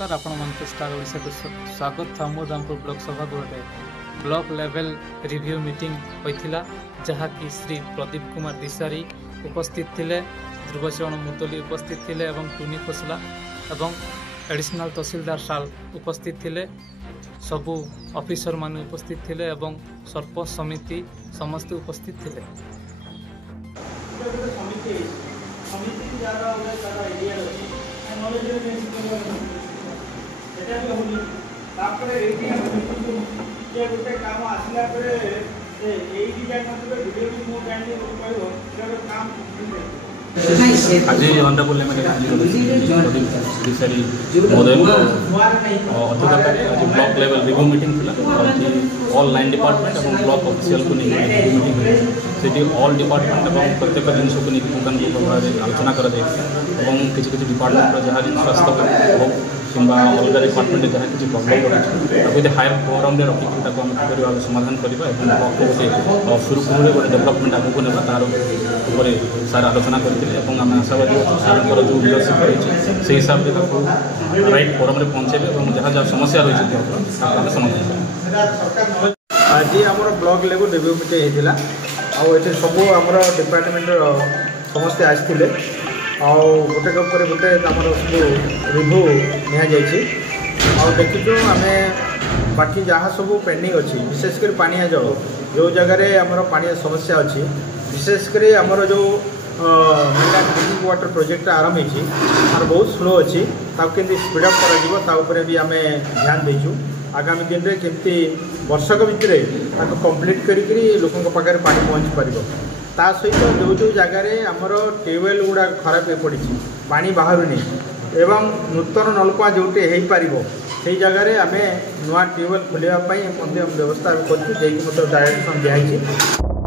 नमस्कार आपण मानक स्टार ओडिशा को स्वागत था मो रामपुर ब्लॉक सभा गोटे ब्लॉक लेवल रिव्यू मीटिंग होइथिला जहाँ कि श्री प्रदीप कुमार दिसारी उपस्थित थिले, ध्रुवचरण मुतली उपस्थित थिले एवं टुनी खोसला एवं एडिशनल तहसीलदार साल उपस्थित थिले, सबु ऑफिसर माने उपस्थित थिले एवं सरपंच समिति समस्त उपस्थित थिले। गोटे काम आसला आज ऑनरेबल दिसारी महोदय अध्यक्षता आज ब्लॉक लेवल रिव्यू मीटिंग थी ऑल 9 डिपार्टमेंट और ब्लॉक ऑफिशियल को नहीं मीटिंग से ऑल डिपार्टमेंट और प्रत्येक जिनस को नहीं भाव आलोचना कर किसी डिपार्टमेंट जहाँ स्वास्थ्य हो कि अलग डिपार्टमेंट जहाँ किसी प्रॉब्लम रही गोटे हायर फोरम रखिक आम भाव समाधान करवा ब्लॉक गोटे सुरुखुरु गोटे डेभलपमेंट आगे ना तार सार आलोचना करते आम आशावादी सार जो लिडरशिप रही से हिसाब से राइट फोरम पहुँचे जहाँ जहाँ समस्या रही समाधान आज आम ब्लॉक लेवल रिव्यू मीटिंग होता आते सब आम डिपार्टमेंट समस्ते आसते गोटे गोटे आम सब रिव्यू देखीचु आम बाकी जहाँ सब पेंडिंग अच्छी विशेषकर पानिया जल जो जगार आमर पानी समस्या अच्छी विशेषकर आमर जो ड्रिंकिंग वाटर प्रोजेक्ट आरंभ होती बहुत स्लो अच्छी केमती स्पीडअप कर भी आम ध्यान देचु आगामी दिन में केमती वर्षक भितर कंप्लीट करी लोकों पाखे पानी पहुँची पार ता सहित जो जो जगार आमर ट्यूबवेल गुड़ा खराब हो पड़ी पानी बाहर नहीं एवं नूतन नलकुआ जोटे हो पार से जगार आम नुआ ट्यूबवेल खोलने व्यवस्था कर डायरेक्शन दिखाई।